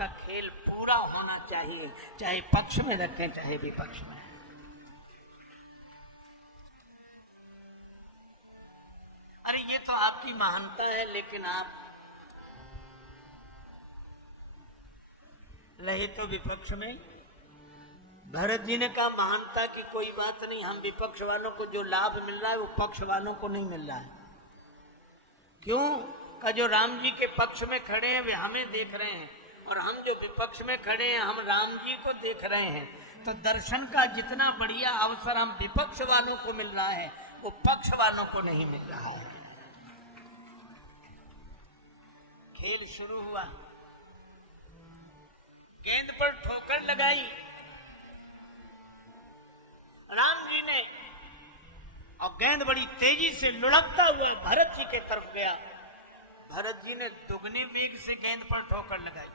का खेल पूरा होना चाहिए, चाहे पक्ष में रखें चाहे विपक्ष में। अरे ये तो आपकी महानता है, लेकिन आप रहे तो विपक्ष में। भरत जी ने कहा महानता की कोई बात नहीं, हम विपक्ष वालों को जो लाभ मिल रहा है वो पक्ष वालों को नहीं मिल रहा है। क्यों? का जो राम जी के पक्ष में खड़े हैं वे हमें देख रहे हैं, और हम जो विपक्ष में खड़े हैं हम राम जी को देख रहे हैं। तो दर्शन का जितना बढ़िया अवसर हम विपक्ष वालों को मिल रहा है वो पक्ष वालों को नहीं मिल रहा है। खेल शुरू हुआ, गेंद पर ठोकर लगाई राम जी ने, और गेंद बड़ी तेजी से लुढ़कता हुआ भरत जी के तरफ गया। भरत जी ने दुगने वेग से गेंद पर ठोकर लगाई।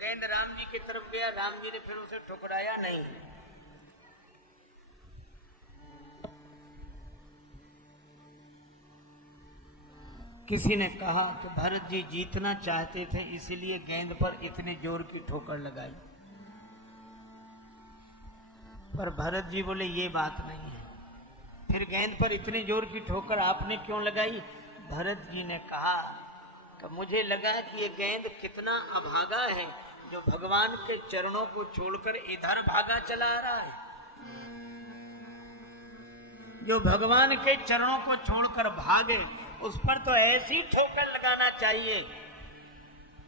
गेंद राम जी की तरफ गया, राम जी ने फिर उसे ठुकराया नहीं। किसी ने कहा कि भरत जी जीतना चाहते थे इसीलिए गेंद पर इतने जोर की ठोकर लगाई, पर भरत जी बोले ये बात नहीं है। फिर गेंद पर इतने जोर की ठोकर आपने क्यों लगाई? भरत जी ने कहा कि मुझे लगा कि ये गेंद कितना अभागा है जो भगवान के चरणों को छोड़कर इधर भागा चला आ रहा है। जो भगवान के चरणों को छोड़कर भागे उस पर तो ऐसी ठोकर लगाना चाहिए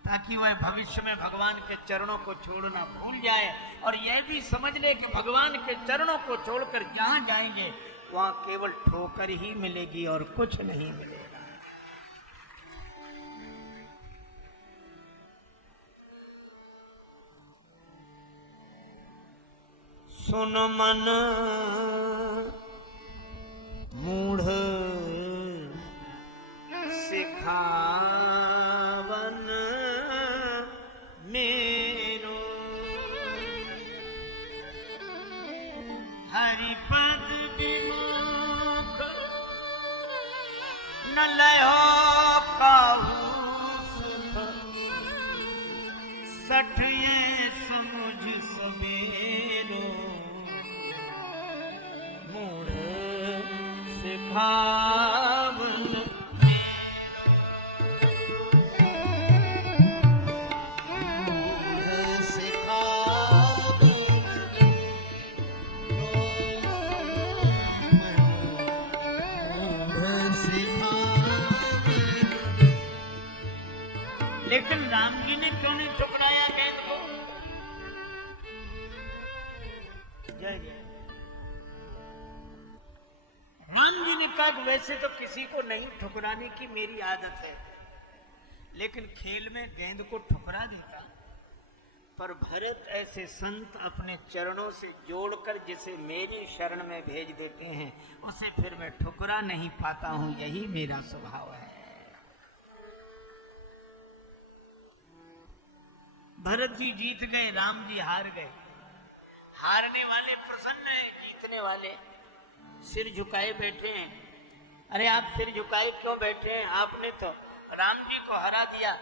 ताकि वह भविष्य में भगवान के चरणों को छोड़ना भूल जाए, और यह भी समझ ले कि भगवान के चरणों को छोड़कर जहां जाएंगे वहां केवल ठोकर ही मिलेगी और कुछ नहीं मिलेगा। सुन मन मूढ़ सिखावन मेरो, हरिपद विमुख न लयो काहू सुख, सठ ये समझ सवेरो, मूढ़ सिखावन लेकिन राम जी ने क्यों नहीं ठुकराया गेंद को? जय जय। राम जी ने कहा वैसे तो किसी को नहीं ठुकराने की मेरी आदत है, लेकिन खेल में गेंद को ठुकरा देता। पर भरत ऐसे संत अपने चरणों से जोड़कर जिसे मेरी शरण में भेज देते हैं उसे फिर मैं ठुकरा नहीं पाता हूं, यही मेरा स्वभाव है। भरत जी जीत गए, राम जी हार गए। हारने वाले प्रसन्न हैं, जीतने वाले सिर झुकाए बैठे हैं। अरे आप सिर झुकाए क्यों बैठे हैं? आपने तो राम जी को हरा दिया।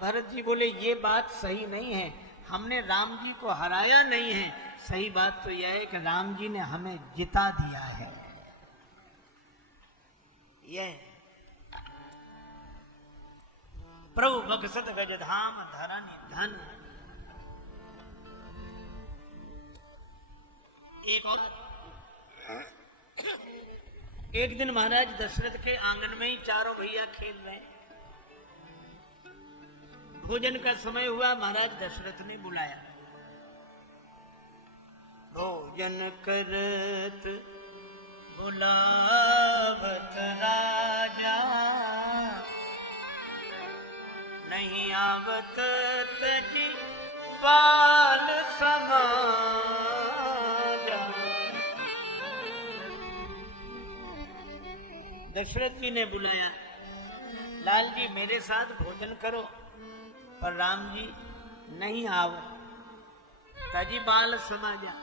भरत जी बोले ये बात सही नहीं है, हमने राम जी को हराया नहीं है, सही बात तो यह है कि राम जी ने हमें जिता दिया है। यह प्रभु बक्सत गजधाम धरनी धन। एक दिन महाराज दशरथ के आंगन में ही चारों भैया खेल रहे। भोजन का समय हुआ, महाराज दशरथ ने बुलाया। भोजन करत बुलावत राजा, नहीं आवत तजी बाल समाजा। दशरथ जी ने बुलाया, लाल जी मेरे साथ भोजन करो, पर राम जी नहीं आओ, तजी बाल समाजा।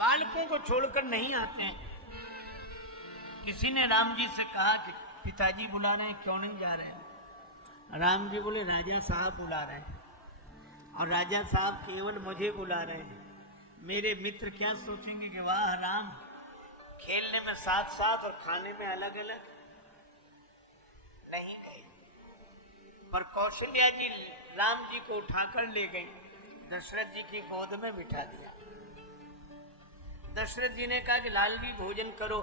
बालकों को छोड़कर नहीं आते हैं। किसी ने राम जी से कहा कि पिताजी बुला रहे हैं, क्यों नहीं जा रहे हैं? राम जी बोले राजा साहब बुला रहे हैं, और राजा साहब केवल मुझे बुला रहे हैं। मेरे मित्र क्या सोचेंगे कि वाह राम, खेलने में साथ साथ और खाने में अलग अलग। नहीं गए, पर कौशल्या जी राम जी को उठाकर ले गई, दशरथ जी की गोद में बिठा दिया। दशरथ जी ने कहा कि लाल जी भोजन करो।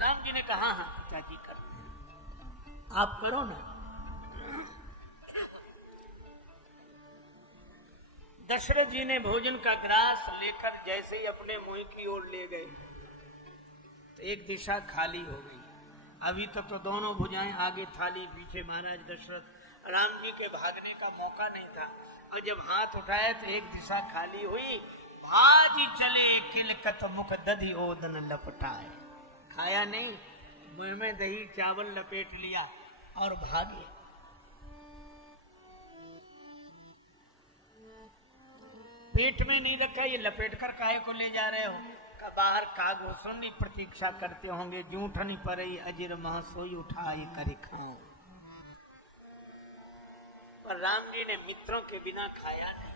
राम जी ने कहा हाँ पिताजी करते हैं, आप करो ना। दशरथ जी ने भोजन का ग्रास लेकर जैसे ही अपने मुंह की ओर ले गए तो एक दिशा खाली हो गई। अभी तक तो दोनों भुजाएं आगे, थाली पीछे। महाराज दशरथ, राम जी के भागने का मौका नहीं था, और जब हाथ उठाए तो एक दिशा खाली हुई। भाजी चले किलकत मुख दधी ओदन लपटाए। खाया नहीं, मुंह में दही चावल लपेट लिया और भागे। पेट में नहीं रखा, ये लपेट कर काहे को ले जा रहे हो? का बाहर कागभूषण प्रतीक्षा करते होंगे, जूठनी परई अजिर मह सोई उठाई करी खाऊं। पर राम जी ने मित्रों के बिना खाया नहीं।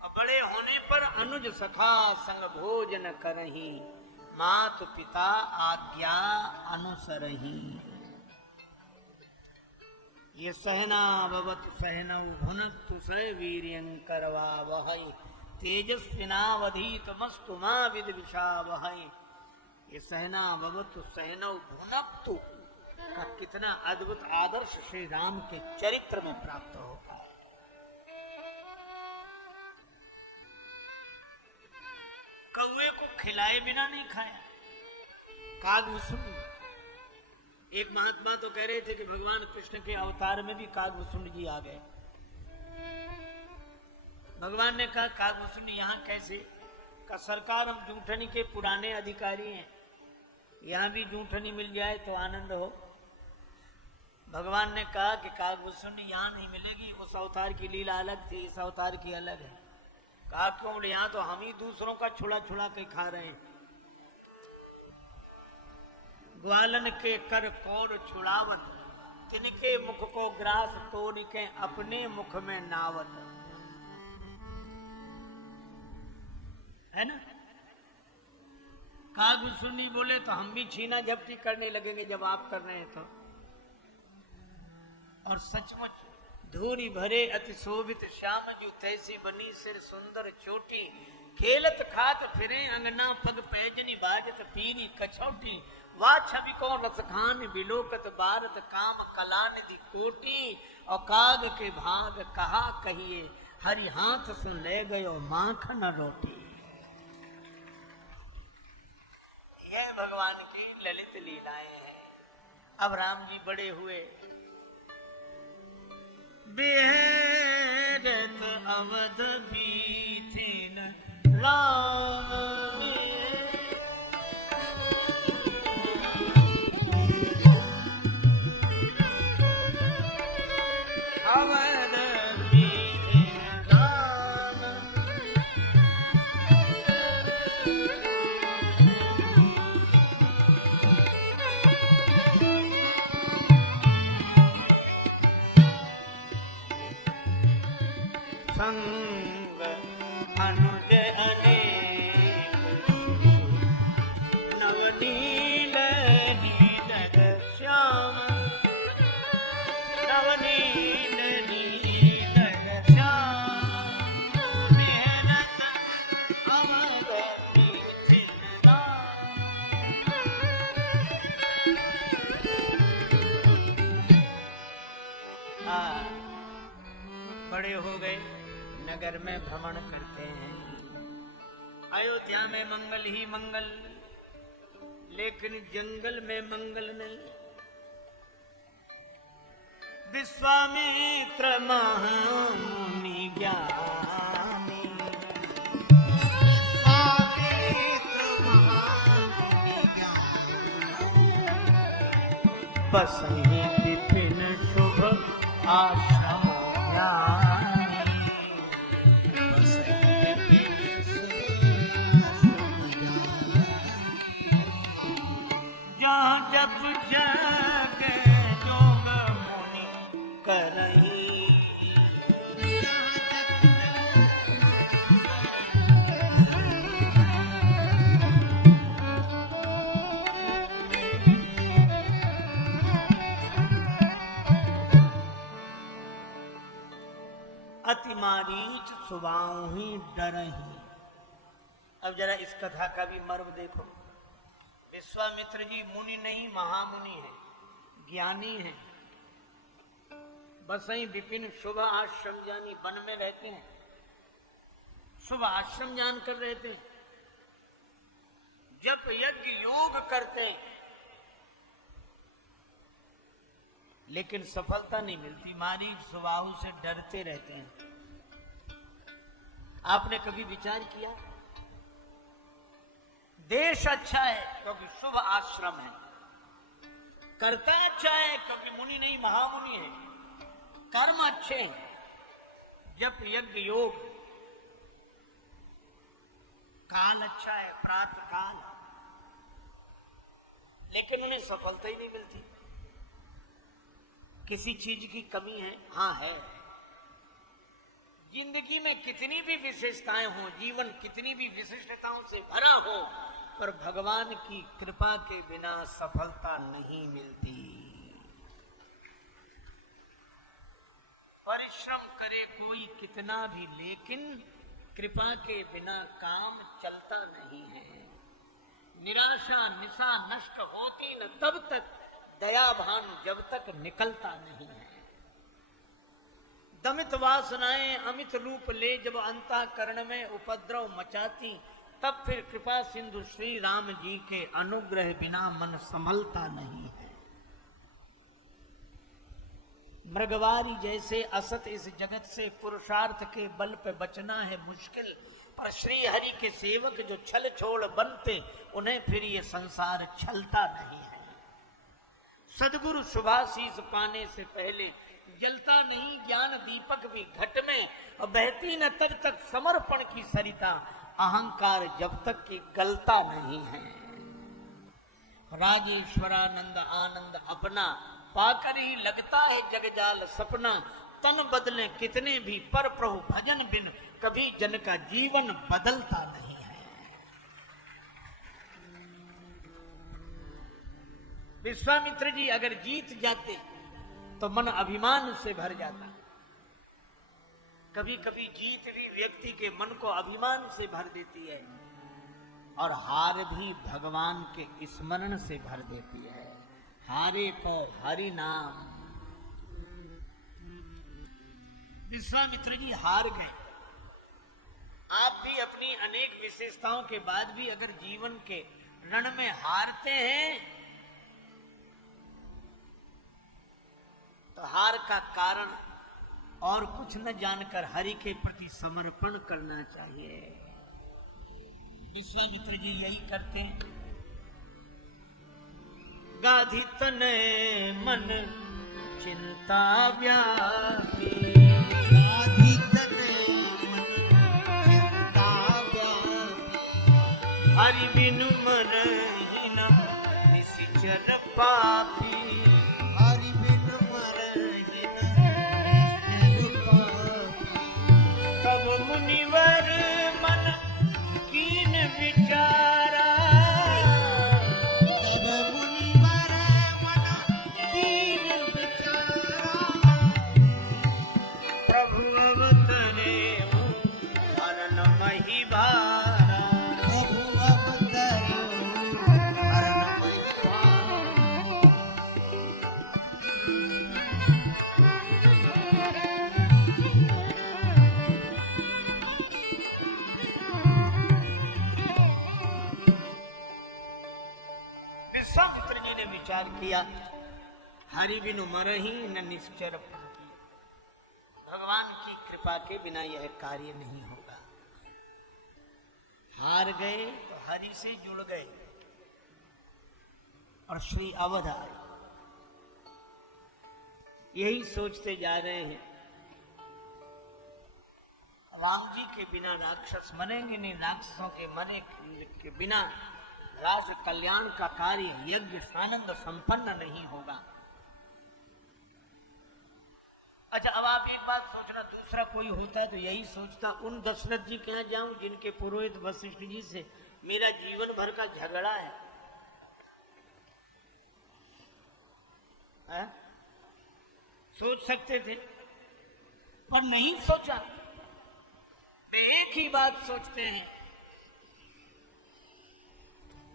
और बड़े होने पर अनुज सखा संग भोजन करही, मात पिता आज्ञा अनुसरही। ये सहना भवत सहनौ भुनक्तु सह वीर्यं करवावहै, तेजस्विनावधीतमस्तु मा विद्विषावहै। ये सहना भवतु सहनौ भुनक्तु का कितना अद्भुत आदर्श श्री राम के चरित्र में प्राप्त होगा। कौवे को खिलाए बिना नहीं खाया। कागभूषुंड, एक महात्मा तो कह रहे थे कि भगवान कृष्ण के अवतार में भी कागभूषुंड जी आ गए। भगवान ने कहा कागभूषुंड यहाँ कैसे? का सरकार हम जूठनी के पुराने अधिकारी हैं, यहाँ भी जूठनी मिल जाए तो आनंद हो। भगवान ने कहा कि कागभूषुंड यहाँ नहीं मिलेगी, उस अवतार की लीला अलग थी, इस अवतार की अलग है। कहा क्यों? यहाँ तो हम ही दूसरों का छुड़ा छुड़ा के खा रहे हैं। ग्वालन के कर कौर छुड़ावत, तिनके मुख को ग्रास तोड़ के अपने मुख में नावत। है ना? कागभूषुंडी बोले तो हम भी छीना झपटी करने लगेंगे जब आप कर रहे हैं तो। और सचमुच धूरी भरे अति शोभित श्याम जू तैसी बनी सिर सुंदर चोटी, खेलत खात फिरे अंगना पग पैजनी बाजत पीनी कछौटी। वाह छवि को रस खान बिलोकत भारत काम कला निधि कोटी। और काग के भाग कहा कहिए, हरि हाथ सुन ले गयो माखन रोटी। यह भगवान की ललित लीलाएं हैं। अब राम जी बड़े हुए, बेहरत अवध बीथिन राम, अवध बीथिन राम। संग अनुज अनेक नवनील नील श्याम, नवनील नील श्याम। मेहनत अवध बीथिन राम। बड़े हो गए, नगर में भ्रमण करते हैं। अयोध्या में मंगल ही मंगल, लेकिन जंगल में मंगल नहीं। विश्वामित्र महामुनि ज्ञानी, विश्वामित्र महामुनि ज्ञानी, बसहि विपिन शुभ आश्रम ज्ञानी। वाऊ ही डरहि। अब जरा इस कथा का भी मर्म देखो। विश्वामित्र जी मुनि नहीं महामुनि है, ज्ञानी है, बसई विपिन शुभ आश्रम जानी, वन में रहते हैं, शुभ आश्रम जान कर रहते हैं, जप यज्ञ योग करते हैं, लेकिन सफलता नहीं मिलती। मारीच सुबाहु से डरते रहते हैं। आपने कभी विचार किया? देश अच्छा है क्योंकि शुभ आश्रम है, कर्ता अच्छा है क्योंकि मुनि नहीं महामुनि है, कर्म अच्छे हैं, जप यज्ञ योग, काल अच्छा है, प्रातः काल, लेकिन उन्हें सफलता ही नहीं मिलती। किसी चीज की कमी है? हाँ है। जिंदगी में कितनी भी विशेषताएं हो, जीवन कितनी भी विशिष्टताओं से भरा हो, पर भगवान की कृपा के बिना सफलता नहीं मिलती। परिश्रम करे कोई कितना भी, लेकिन कृपा के बिना काम चलता नहीं है। निराशा निशा नष्ट होती न तब तक, दया भान जब तक निकलता नहीं है। दमित वासनाएं अमित रूप ले जब अंतःकरण में उपद्रव मचाती, तब फिर कृपा सिंधु श्री राम जी के अनुग्रह बिना मन संभलता नहीं है। मृगवारी जैसे असत इस जगत से पुरुषार्थ के बल पे बचना है मुश्किल, पर श्री हरि के सेवक जो छल छोड़ बनते, उन्हें फिर ये संसार छलता नहीं है। सदगुरु शुभाशीष पाने से पहले जलता नहीं ज्ञान दीपक भी घट में, और बहती न तब तक समर्पण की सरिता, अहंकार जब तक कि गलता नहीं है। राजेश्वरानंद आनंद अपना पाकर ही लगता है जगजाल सपना, तन बदले कितने भी पर प्रभु भजन बिन, कभी जन का जीवन बदलता नहीं है। विश्वामित्र जी अगर जीत जाते तो मन अभिमान से भर जाता। कभी कभी जीत भी व्यक्ति के मन को अभिमान से भर देती है, और हार भी भगवान के स्मरण से भर देती है। हारे को हरि नाम। विश्वामित्र जी हार गए। आप भी अपनी अनेक विशेषताओं के बाद भी अगर जीवन के रण में हारते हैं, तो हार का कारण और कुछ न जानकर हरि के प्रति समर्पण करना चाहिए। विश्वामित्र जी यही करते हैं। गाधी तने मन चिंता व्यापी, गाधी तने मन चिंता व्यापी, हरि बिनु मरहि न निश्चर पापी, हरि बिनु मरहि न निश्चर पापी। तब मुनिवर मन कीन विचारा, विचार किया, हरि बिनु मरहि न निश्चर पापी, भगवान की कृपा के बिना यह कार्य नहीं होगा। हार गए तो हरि से जुड़ गए और श्री अवध आए। यही सोचते जा रहे हैं, राम जी के बिना राक्षस मरेंगे नहीं, राक्षसों के मरे के बिना राज कल्याण का कार्य यज्ञ आनंद संपन्न नहीं होगा। अच्छा, अब आप एक बात सोचना, दूसरा कोई होता है तो यही सोचता, उन दशरथ जी के यहाँ जाऊं जिनके पुरोहित वशिष्ठ जी से मेरा जीवन भर का झगड़ा है। सोच सकते थे, पर नहीं सोचा। वे एक ही बात सोचते हैं,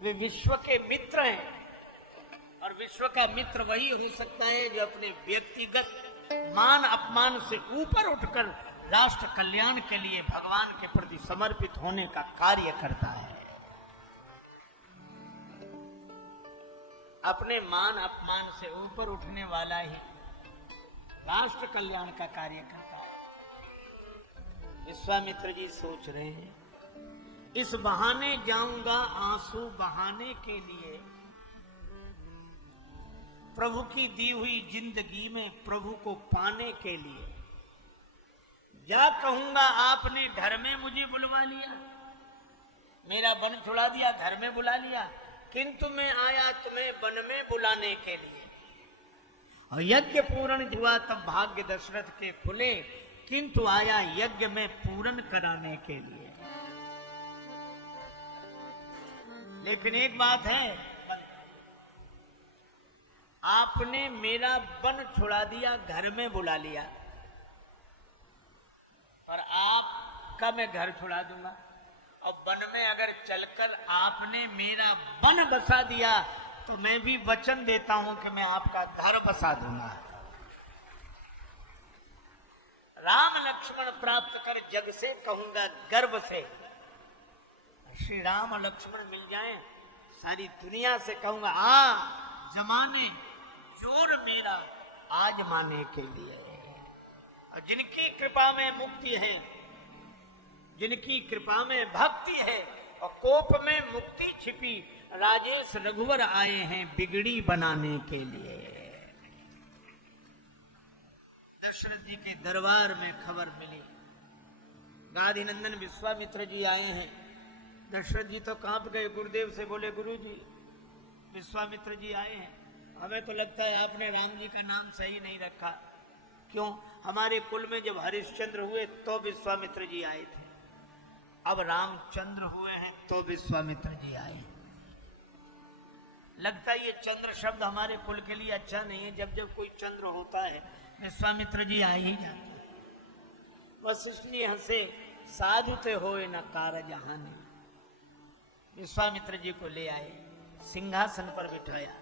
वे विश्व के मित्र हैं और विश्व का मित्र वही हो सकता है जो अपने व्यक्तिगत मान अपमान से ऊपर उठकर राष्ट्र कल्याण के लिए भगवान के प्रति समर्पित होने का कार्य करता है। अपने मान अपमान से ऊपर उठने वाला ही राष्ट्र कल्याण का कार्य करता है। विश्वामित्र जी सोच रहे हैं, इस बहाने जाऊंगा आंसू बहाने के लिए, प्रभु की दी हुई जिंदगी में प्रभु को पाने के लिए। जा कहूंगा आपने घर में मुझे बुलवा लिया, मेरा वन छुड़ा दिया, घर में बुला लिया, किंतु मैं आया तुम्हें वन में बुलाने के लिए। और यज्ञ पूर्ण हुआ तब भाग्य दशरथ के खुले, किंतु आया यज्ञ में पूर्ण कराने के लिए। लेकिन एक बात है, आपने मेरा वन छुड़ा दिया, घर में बुला लिया, पर आपका मैं घर छुड़ा दूंगा। और वन में अगर चलकर आपने मेरा वन बसा दिया तो मैं भी वचन देता हूं कि मैं आपका घर बसा दूंगा। राम लक्ष्मण प्राप्त कर जग से, कहूंगा गर्व से। श्री राम लक्ष्मण मिल जाएं, सारी दुनिया से कहूंगा जमाने जोर मेरा आज माने के लिए। और जिनकी कृपा में मुक्ति है, जिनकी कृपा में भक्ति है और कोप में मुक्ति छिपी, राजेश रघुवर आए हैं बिगड़ी बनाने के लिए। दशरथ जी के दरबार में खबर मिली, गादी नंदन विश्वामित्र जी आए हैं। दशरथ जी तो कांप गए, गुरुदेव से बोले, गुरु जी विश्वामित्र जी आए हैं, हमें तो लगता है आपने राम जी का नाम सही नहीं रखा। क्यों? हमारे कुल में जब हरिश्चंद्र हुए तो विश्वामित्र जी आए थे, अब रामचंद्र हुए हैं तो विश्वामित्र जी आए। लगता है ये चंद्र शब्द हमारे कुल के लिए अच्छा नहीं है, जब जब कोई चंद्र होता है विश्वामित्र जी आ ही जाते हैं। वशिष्ठ जी हंसे, साधु ते होए न कारजहानि। विश्वामित्र जी को ले आए, सिंहासन पर बिठाया,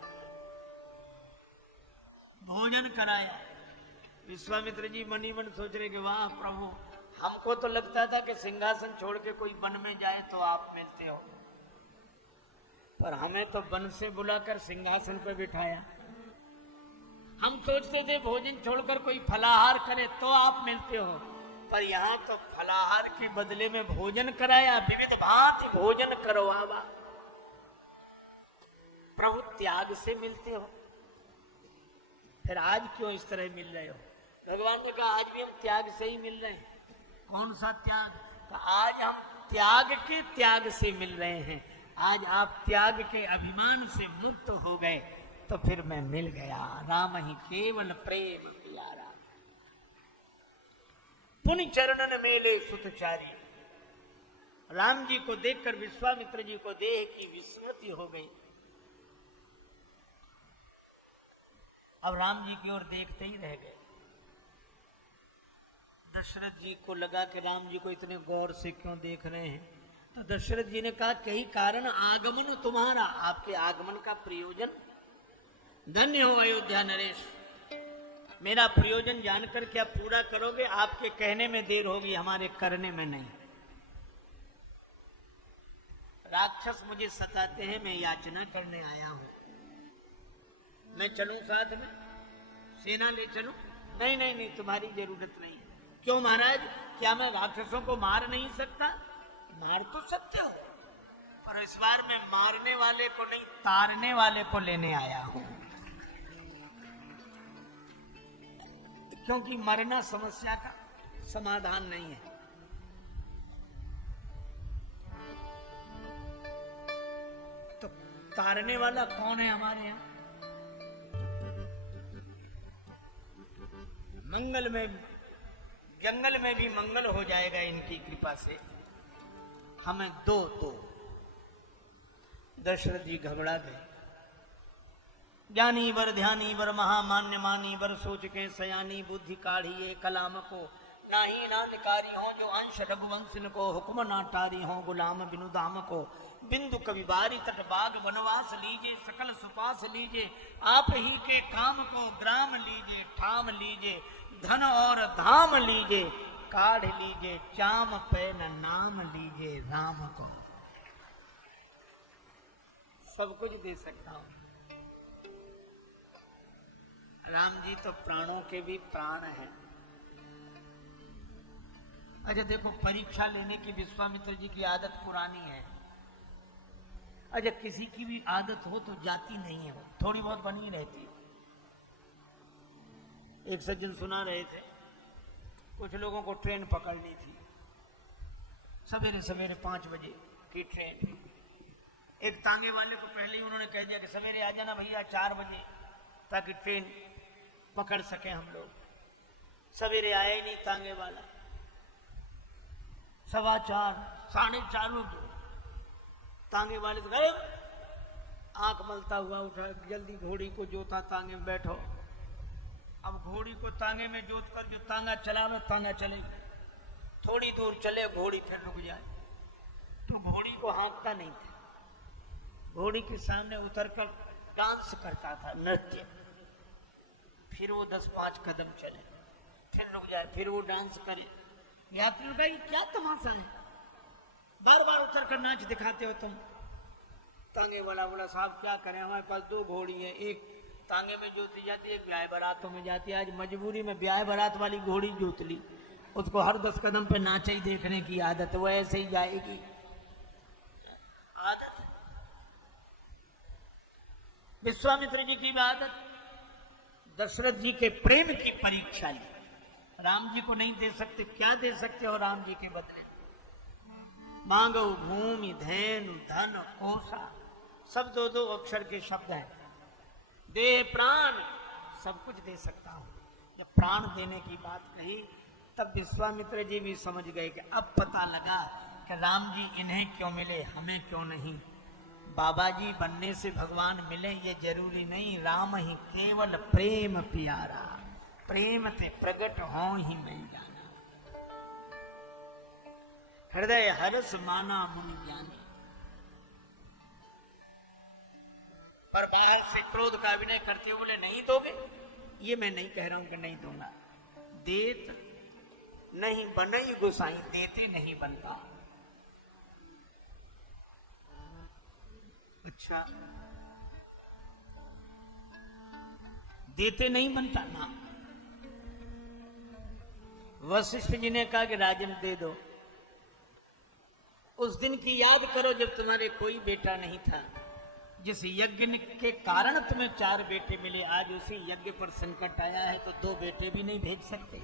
भोजन कराया। विश्वामित्र जी मनी मन सोच रहे कि वाह प्रभु, हमको तो लगता था कि सिंहासन छोड़ के कोई वन में जाए तो आप मिलते हो, पर हमें तो वन से बुलाकर सिंहासन पर बिठाया। हम सोचते थे भोजन छोड़कर कोई फलाहार करे तो आप मिलते हो, पर यहाँ तो फलाहार के बदले में भोजन कराया, विविध भांति भोजन करवावा। प्रभु त्याग से मिलते हो, फिर आज क्यों इस तरह मिल रहे हो? भगवान ने कहा आज भी हम त्याग से ही मिल रहे हैं। कौन सा त्याग? तो आज हम त्याग के त्याग से मिल रहे हैं। आज आप त्याग के अभिमान से मुक्त हो गए तो फिर मैं मिल गया। राम ही केवल प्रेम प्यारा, पुनि चरणन मेले सुतचारी। राम जी को देखकर विश्वामित्र जी को देह की विस्मृति हो गई। अब राम जी की ओर देखते ही रह गए। दशरथ जी को लगा कि राम जी को इतने गौर से क्यों देख रहे हैं, तो दशरथ जी ने कहा, कई कारण आगमन तुम्हारा, आपके आगमन का प्रयोजन। धन्य हो अयोध्या नरेश, मेरा प्रयोजन जानकर क्या पूरा करोगे? आपके कहने में देर होगी, हमारे करने में नहीं। राक्षस मुझे सताते हैं, मैं याचना करने आया हूं। मैं चलूं साथ में, सेना ले चलूं? नहीं नहीं नहीं, तुम्हारी जरूरत नहीं है। क्यों महाराज, क्या मैं राक्षसों को मार नहीं सकता? मार तो सकते हो, पर इस बार मैं मारने वाले को नहीं, तारने वाले को लेने आया हूं। क्योंकि मरना समस्या का समाधान नहीं है। तो तारने वाला कौन है हमारे यहां? मंगल में, जंगल में भी मंगल हो जाएगा इनकी कृपा से। हमें दो। दशरथ जी घबरा गए। ज्ञानी वर ध्यानी वर महामान्य मानी वर सोच के सयानी बुद्धि काढ़िए कलाम को नाही ना निकारी हो, जो अंश रघुवंश को हुक्म ना टारी हो, गुलाम बिनु दाम को बिंदु कवि बारी तट बाग वनवास लीजिए, सकल सुपास लीजिए, आप ही के काम को ग्राम लीजिए, ठाम लीजिए, धन और धाम लीजिए, काढ़ लीजिए चाम पैन नाम लीजिए राम को। सब कुछ दे सकता हूं। राम जी तो प्राणों के भी प्राण हैं। अच्छा देखो, परीक्षा लेने की विश्वामित्र जी की आदत पुरानी है। अच्छा किसी की भी आदत हो तो जाती नहीं है, वो थोड़ी बहुत बनी रहती। एक सज्जन सुना रहे थे, कुछ लोगों को ट्रेन पकड़नी थी, सवेरे सवेरे 5 बजे की ट्रेन। एक तांगे वाले को पहले ही उन्होंने कह दिया कि सवेरे आ जाना भैया 4 बजे, ताकि ट्रेन पकड़ सके हम लोग। सवेरे आया ही नहीं तांगे वाला। 4:15, 4:30 बजे तांगे वाले तो गए। आंख मलता हुआ उठा, जल्दी घोड़ी को जोता, तांगे में बैठो। अब घोड़ी को तांगे में जोत कर जो तांगा चलावे, तांगा चलेगा। थोड़ी दूर चले, घोड़ी फिर रुक जाए, तो घोड़ी को हाँकता नहीं था। घोड़ी के सामने उतरकर डांस करता था, नृत्य। फिर वो 10-5 कदम चले, फिर रुक जाए, फिर वो डांस करे। यात्रियों का ये क्या तमाशा है, बार बार उतर कर नाच दिखाते हो तुम। तांगे वाला बोला, साहब क्या करें, हमारे पास 2 घोड़ी है, एक तांगे में जोती जाती है, एक ब्याह बारातों में जाती है। आज मजबूरी में ब्याह बारात वाली घोड़ी जोत ली। उसको हर 10 कदम पे नाचे ही देखने की आदत, वो ऐसे ही जाएगी। आदत विश्वामित्र जी की आदत। दशरथ जी के प्रेम की परीक्षा ली। राम जी को नहीं दे सकते, क्या दे सकते हो राम जी के बदले? मांगो भूमि धैनु धन कोसा, सब 2-2 अक्षर के शब्द हैं। दे प्राण, सब कुछ दे सकता हूं। जब प्राण देने की बात कही, तब विश्वामित्र जी भी समझ गए कि अब पता लगा कि राम जी इन्हें क्यों मिले, हमें क्यों नहीं। बाबा जी बनने से भगवान मिले ये जरूरी नहीं। राम ही केवल प्रेम प्यारा, प्रेम ते प्रगट हो ही मिल जाना। हृदय हरस माना मुनि ज्ञानी। पर बाहर से क्रोध का अभिनय करते हुए बोले, नहीं दोगे? ये मैं नहीं कह रहा हूं कि नहीं दूंगा। देत नहीं बनई गोसाई, देते नहीं बनता। अच्छा, देते नहीं बनता ना। वशिष्ठ जी ने कहा कि राजन दे दो। उस दिन की याद करो जब तुम्हारे कोई बेटा नहीं था, जिस यज्ञ के कारण तुम्हें 4 बेटे मिले। आज उसी यज्ञ पर संकट आया है तो 2 बेटे भी नहीं भेज सकते।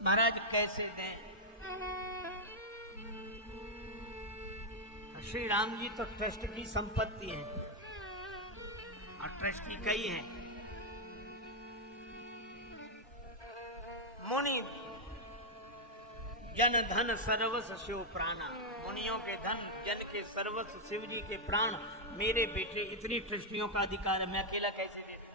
महाराज कैसे दें? श्री राम जी तो ट्रस्ट की संपत्ति है और ट्रस्टी कई है। मुनि जन धन सर्वस्व शिव प्राणा। मुनियों के धन, जन के सर्वस्व, शिव जी के प्राण मेरे बेटे। इतनी ट्रस्टियों का अधिकार है, मैं अकेला कैसे दे दूं?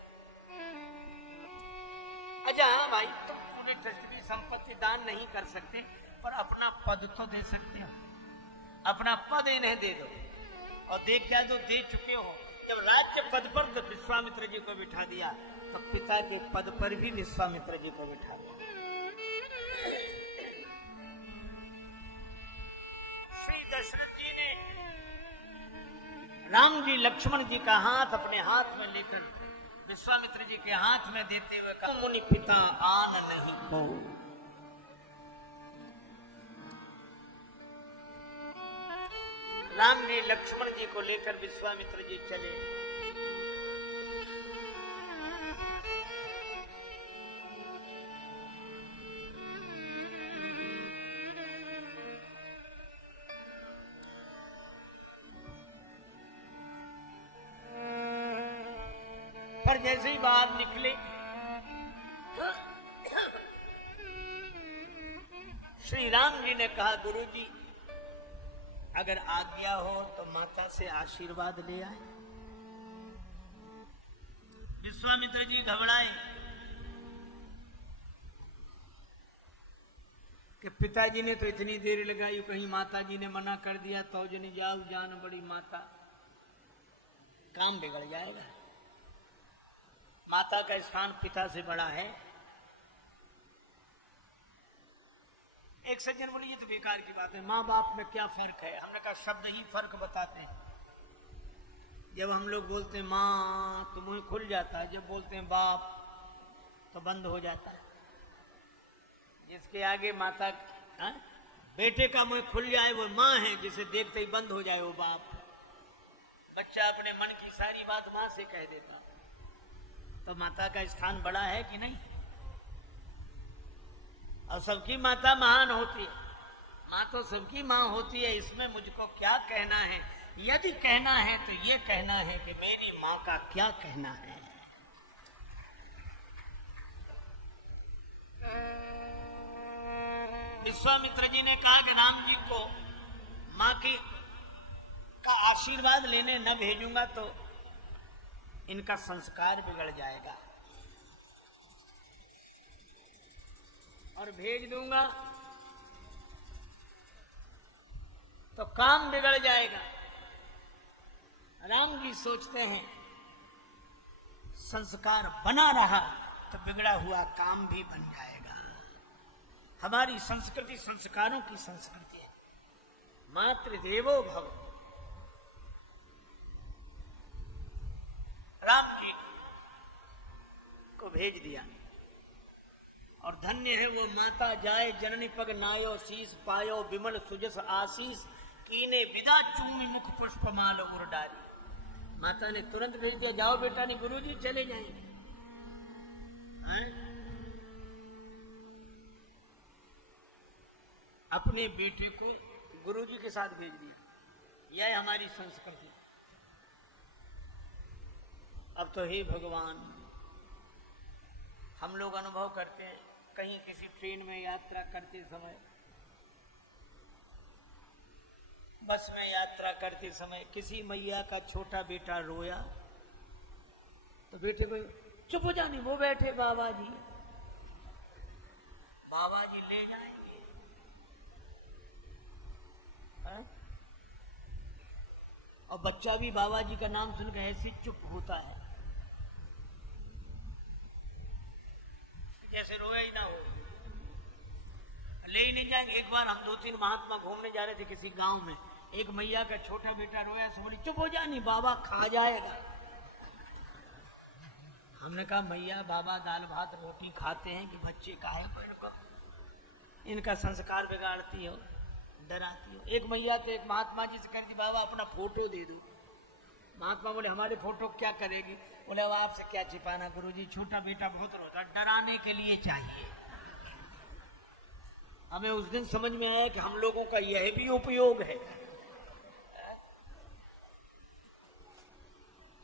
अच्छा हाँ भाई, तुम पूरी ट्रस्ट की संपत्ति दान नहीं कर सकते, पर अपना पद तो दे सकते हो। अपना पद इन्हें दे दो, और दे क्या दो, दे चुके हो। जब राज्य पद पर जब विश्वामित्र जी को बिठा दिया, तो पिता के पद पर भी विश्वामित्र जी को बिठा दिया। श्री दशरथ जी ने राम जी लक्ष्मण जी का हाथ अपने हाथ में लेकर विश्वामित्र जी के हाथ में देते हुए कहा, मुनि पिता आन नहीं हो। राम जी लक्ष्मण जी को लेकर विश्वामित्र जी चले। पर जैसे ही बाहर निकले, श्री राम जी ने कहा, गुरुजी अगर आज्ञा हो तो माता से आशीर्वाद ले आए। विश्वामित्र जी घबराए कि पिताजी ने तो इतनी देर लगाई, कहीं माता जी ने मना कर दिया तो जनी जाओ जान बड़ी माता, काम बिगड़ जाएगा। माता का स्थान पिता से बड़ा है। एक सज्जन बोले ये तो बेकार की बात है, माँ बाप में क्या फर्क है? हमने कहा शब्द ही फर्क बताते हैं। जब हम लोग बोलते हैं माँ तो मुंह खुल जाता है, जब बोलते हैं बाप तो बंद हो जाता है। जिसके आगे माता बेटे का मुंह खुल जाए वो माँ है, जिसे देखते ही बंद हो जाए वो बाप। बच्चा अपने मन की सारी बात माँ से कह देता, तो माता का स्थान बड़ा है कि नहीं? और सबकी माता महान होती है, माँ तो सबकी माँ होती है। इसमें मुझको क्या कहना है? यदि कहना है तो ये कहना है कि मेरी माँ का क्या कहना है। विश्वामित्र जी ने कहा कि राम जी को माँ की का आशीर्वाद लेने न भेजूंगा तो इनका संस्कार बिगड़ जाएगा, और भेज दूंगा तो काम बिगड़ जाएगा। राम जी सोचते हैं संस्कार बना रहा तो बिगड़ा हुआ काम भी बन जाएगा। हमारी संस्कृति संस्कारों की संस्कृति है। मातृदेवो भव। राम जी को भेज दिया, और धन्य है वो माता जाए जननी पग नायो शीस पायो विमल सुजस आशीष कीने विदा चूमी मुख पुष्पमाल उर डाली। माता ने तुरंत भेज दिया, जाओ बेटा, नहीं गुरुजी चले जाएंगे। अपने बेटे को गुरुजी के साथ भेज दिया। यह हमारी संस्कृति। अब तो हे भगवान, हम लोग अनुभव करते हैं कहीं किसी ट्रेन में यात्रा करते समय, बस में यात्रा करते समय किसी मैया का छोटा बेटा रोया तो बेटे को चुप हो जानी, वो बैठे बाबा जी, बाबा जी ले जाएंगे। और बच्चा भी बाबा जी का नाम सुनकर ऐसे चुप होता है जैसे रोया ही ना हो। ले ही नहीं जाएंगे। एक बार हम 2-3 महात्मा घूमने जा रहे थे किसी गांव में, एक मैया का छोटा बेटा रोया, सो बोली चुप हो जानी, बाबा खा जाएगा। हमने कहा मैया बाबा दाल भात रोटी खाते हैं कि बच्चे काहे को इनको इनका संस्कार बिगाड़ती हो, डराती हो। एक मैया तो एक महात्मा जी से कह दी बाबा अपना फोटो दे दो। महात्मा बोले हमारे फोटो क्या करेगी? बोले अब आपसे क्या छिपाना गुरुजी, छोटा बेटा बहुत रोता, डराने के लिए चाहिए। हमें उस दिन समझ में आया कि हम लोगों का यह भी उपयोग है।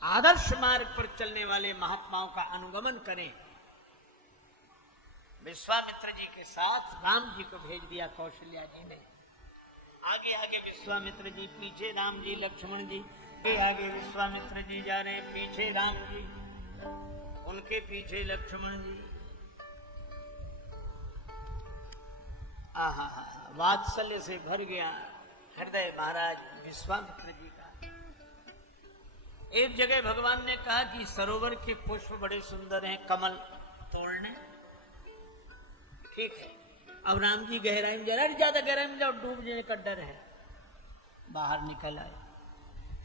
आदर्श मार्ग पर चलने वाले महात्माओं का अनुगमन करें। विश्वामित्र जी के साथ राम जी को भेज दिया कौशल्या जी ने। आगे आगे विश्वामित्र जी, पीछे राम जी, लक्ष्मण जी, आगे विश्वामित्र जी जा रहे हैं, पीछे राम जी, उनके पीछे लक्ष्मण जी। आहा, वात्सल्य से भर गया हृदय महाराज विश्वामित्र जी का। एक जगह भगवान ने कहा कि सरोवर के पुष्प बड़े सुंदर हैं, कमल तोड़ने। ठीक है। अब राम जी गहराई में जा रहे, ज्यादा गहराई में जाओ डूब जाने का डर है। बाहर निकल आए,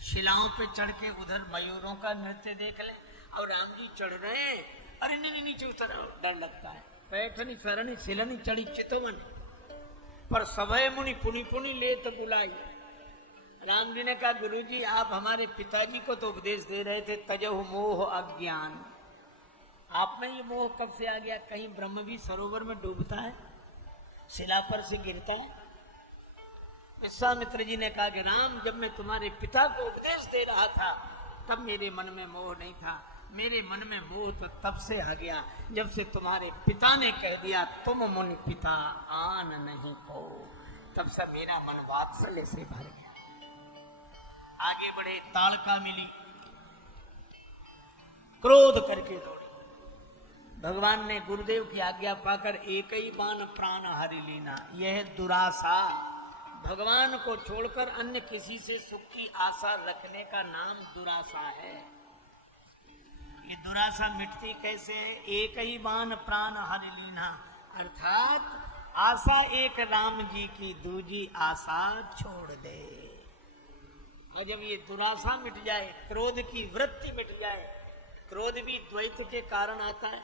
शिलाओं पे चढ़ के उधर मयूरों का नृत्य देख ले। और राम जी चढ़ रहे हैं, अरे नहीं नीचे उतर, डर लगता है। पैठनी सरणी सिलनी चढ़ी चितवन पर सभय मुनि पुनि पुनि ले तो बुलाई। राम जी ने कहा गुरुजी आप हमारे पिताजी को तो उपदेश दे रहे थे, तजहु मोह अज्ञान। आप में ये मोह कब से आ गया? कहीं ब्रह्म भी सरोवर में डूबता है, शिला पर से गिरता है? विश्वामित्र जी ने कहा कि राम जब मैं तुम्हारे पिता को उपदेश दे रहा था तब मेरे मन में मोह नहीं था। मेरे मन में मोह तो तब से आ गया जब से तुम्हारे पिता ने कह दिया तुम मुनि पिता आन नहीं हो, तब से मेरा मन वात्सल्य से भर गया। आगे बढ़े, ताड़का मिली, क्रोध करके दौड़ी। भगवान ने गुरुदेव की आज्ञा पाकर एक ही बाण प्राण हरि लीना। यह दुराशा, भगवान को छोड़कर अन्य किसी से सुख की आशा रखने का नाम दुराशा है। ये दुराशा मिटती कैसे है? एक ही बाण प्राण हरि लीना, अर्थात आशा एक राम जी की, दूजी आशा छोड़ दे। और जब ये दुराशा मिट जाए, क्रोध की वृत्ति मिट जाए, क्रोध भी द्वैत के कारण आता है।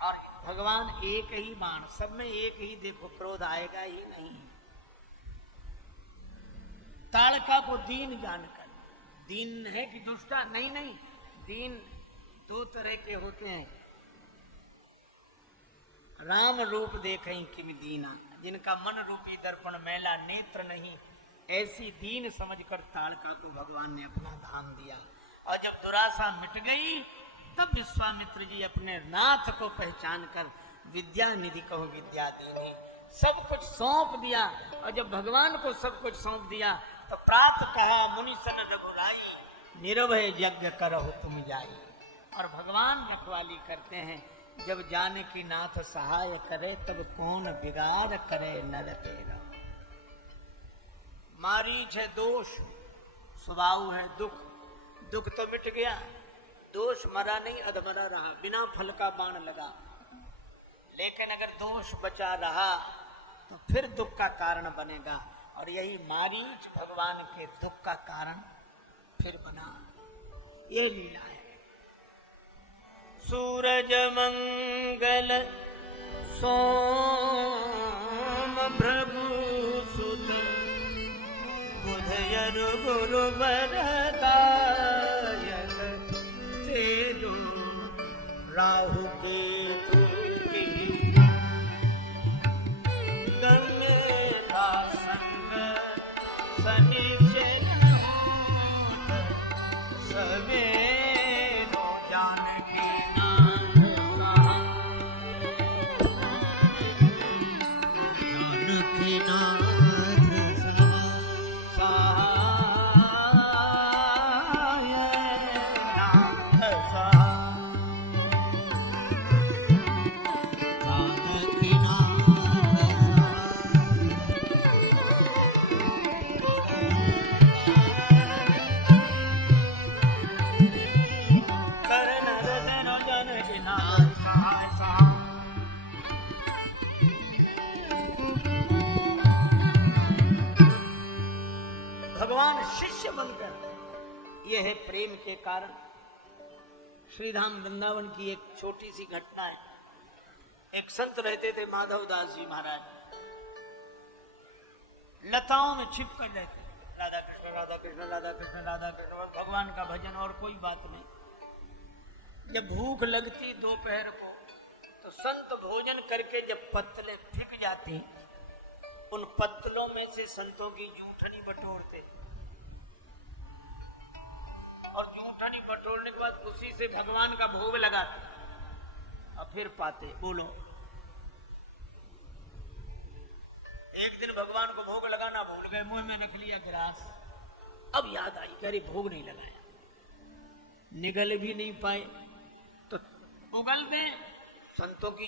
और भगवान एक ही बाण, सब में एक ही, देखो क्रोध आएगा ही नहीं। ताड़का को दीन जानकर, दीन है कि दुष्टा? नहीं नहीं, दीन दो तरह के होते हैं। राम रूप देखें किम दीना, जिनका मन रूपी दर्पण मैला नेत्र नहीं, ऐसी दीन समझकर ताड़का को भगवान ने अपना धाम दिया। और जब दुराशा मिट गई, तब विश्वामित्र जी अपने नाथ को पहचान कर विद्या निधि कहो विद्या दीनी, सब कुछ सौंप दिया। और जब भगवान को सब कुछ सौंप दिया, तो प्रात कहा मुनि सन रघुराई, निरभय यज्ञ करहु तुम जाई। और भगवान रखवाली करते हैं, जब जानकी नाथ सहाय करे, तब कौन बिगाड़ करे नर तेरा। मारीच है दोष, स्वभाव है दुख, दुख तो मिट गया, दोष मरा नहीं, अधमरा रहा, बिना फल का बाण लगा। लेकिन अगर दोष बचा रहा तो फिर दुख का कारण बनेगा। और यही मारीच भगवान के दुख का कारण फिर बना। ये लीला है। सूरज मंगल सोम भृगु सुत, बुधयर गुरु वरदायक, तेरो राहु केतु की गंगा संग, शनिचर सवेरो जानकी नाथ जानकी नाथ सहाय नाथ जानकी भगवान शिष्य बनकर, यह है प्रेम के कारण। श्रीधाम वृंदावन की एक छोटी सी घटना है। एक संत रहते थे माधव दास जी महाराज, लताओं में छिप कर रहते, राधा कृष्ण राधा कृष्ण राधा कृष्ण राधा कृष्ण, भगवान का भजन और कोई बात नहीं। जब भूख लगती दोपहर को, तो संत भोजन करके जब पत्तलें फेंक जाती, उन पत्तलों में से संतों की जूठनी बटोरते, और जूठनी बटोरने के बाद उसी से भगवान का भोग लगाते और फिर पाते। बोलो, एक दिन भगवान को भोग लगाना भूल गए, मुंह में रख लिया गिलास, अब याद आई अरे भोग नहीं लगाया, निगल भी नहीं पाए। तो उगल दें, संतों की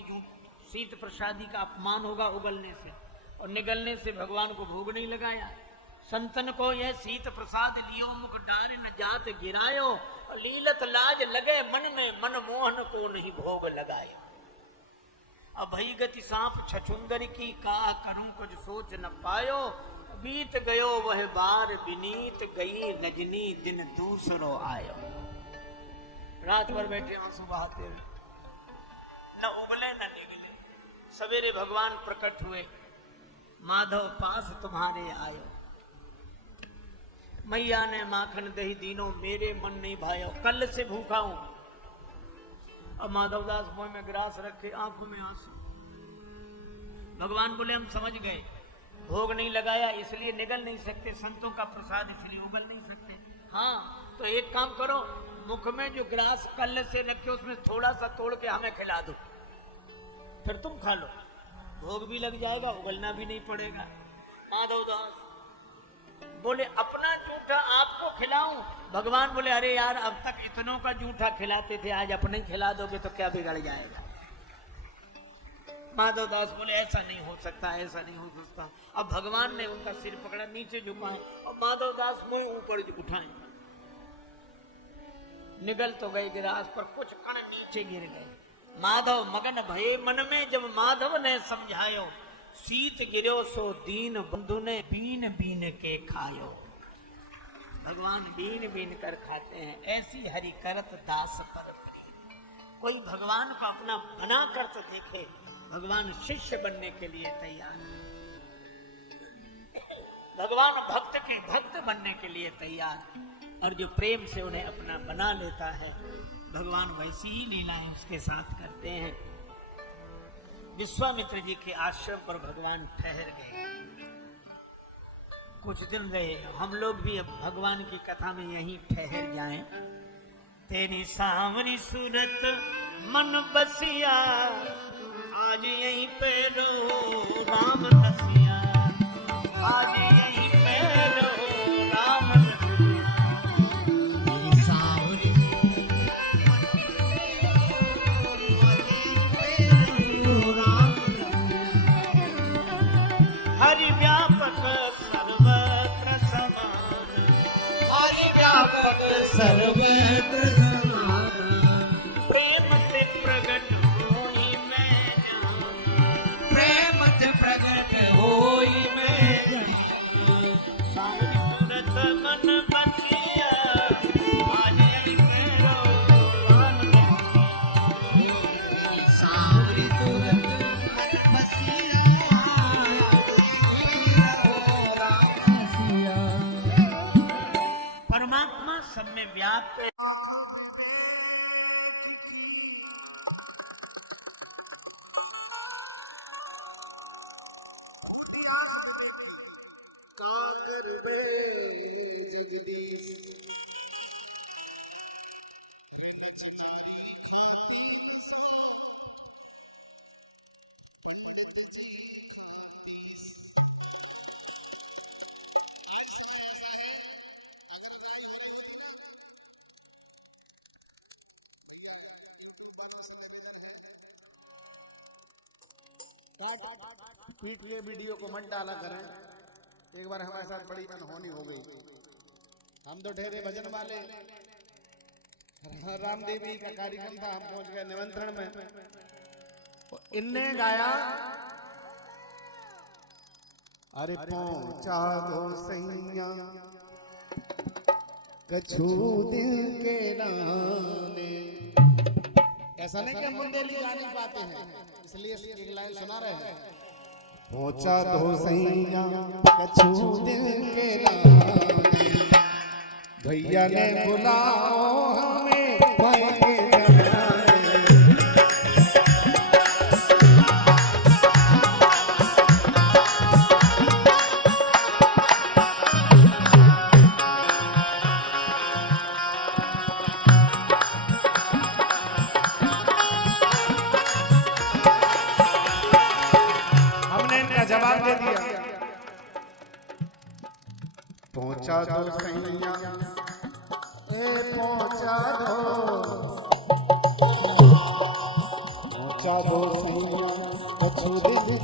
शीत प्रसादी का अपमान होगा उगलने से, और निगलने से भगवान को भोग नहीं लगाया। संतन को यह शीत प्रसाद लियो, मुख डार न जात गिरायो, और लीलत लाज लगे मन में, मन मोहन को नहीं भोग लगाए। अब भई गति सांप छछुंदर की, काह करूं कुछ सोच न पायो, बीत गयो वह बार बिनीत, गई रजनी दिन दूसरो आयो। रात भर बैठे आंसू बहाते हुए, न उगले न निगले। सवेरे भगवान प्रकट हुए, माधव पास तुम्हारे आयो, मैया ने माखन दही दीनो, मेरे मन नहीं भायो, कल से भूखा हूं। अब माधवदास मुंह में ग्रास रखे, आंखों में आंसू। भगवान बोले हम समझ गए, भोग नहीं लगाया इसलिए निगल नहीं सकते, संतों का प्रसाद इसलिए उगल नहीं सकते। हाँ, तो एक काम करो, मुख में जो ग्रास कल से रखे उसमें थोड़ा सा तोड़ के हमें खिला दो, फिर तुम खा लो, भोग भी लग जाएगा, उगलना भी नहीं पड़ेगा। माधवदास बोले अपना जूठा आपको खिलाऊं? भगवान बोले अरे यार अब तक इतनों का जूठा खिलाते थे, आज अपने ही खिला दोगे तो क्या बिगड़ जाएगा? माधवदास बोले ऐसा नहीं हो सकता, ऐसा नहीं हो सकता। अब भगवान ने उनका सिर पकड़ा, नीचे झुकाए और माधवदास मुंह ऊपर उठाए, निगल तो गए गिलास पर, कुछ कण नीचे गिर गए। माधव मगन भये मन में, जब माधव ने समझायो, शीत गिरो सो दीन बंधु ने बीन बीन के खायो। भगवान बीन बीन कर खाते हैं, ऐसी हरि करत दास पर प्रीत। कोई भगवान को अपना बना कर तो देखे, भगवान शिष्य बनने के लिए तैयार, भगवान भक्त के भक्त बनने के लिए तैयार, और जो प्रेम से उन्हें अपना बना लेता है, भगवान वैसी ही लीलाएं उसके साथ करते हैं। विश्वामित्र जी के आश्रम पर भगवान ठहर गए, कुछ दिन रहे। हम लोग भी अब भगवान की कथा में यहीं ठहर जाएं। तेरी सांवरी सूरत मन बसिया, आज यहीं पे रो राम रसिया, आज यहीं पे रो राम रसिया। सांवरी हरि व्यापक सर्वत्र समान, हरि व्यापक सर्वत्र समान, प्रेम से प्रगट होई मैं जान, प्रेम से प्रगट होई मैं जान। सांवरी सूरत मन बसिया, आज यहीं पे रो राम रसिया। सांवरी सूरत मन बसिया, परमात्मा सब में व्याप्त है। पीट के वीडियो को मत डाला करें। एक बार हमारे साथ बड़ी अनहोनी हो गई। हम तो ठहरे भजन वाले, रामदेवी का कार्यक्रम था, हम पहुंच गए निमंत्रण में। इनने गाया अरे पहुंचा दो सैया कछु दिल के नाने। ऐसा नहीं कि हम बुंदेली गा नहीं पाते हैं, इसलिए एक लाइन सुना रहे हैं। पहुंचा दो सैया कछु दिल के नाने, भैया ने बुलाओ हमें मायके जाने। जवाब दे दिया, पहुंचा दो सैया, पहुंचा दो सैया कछु दिल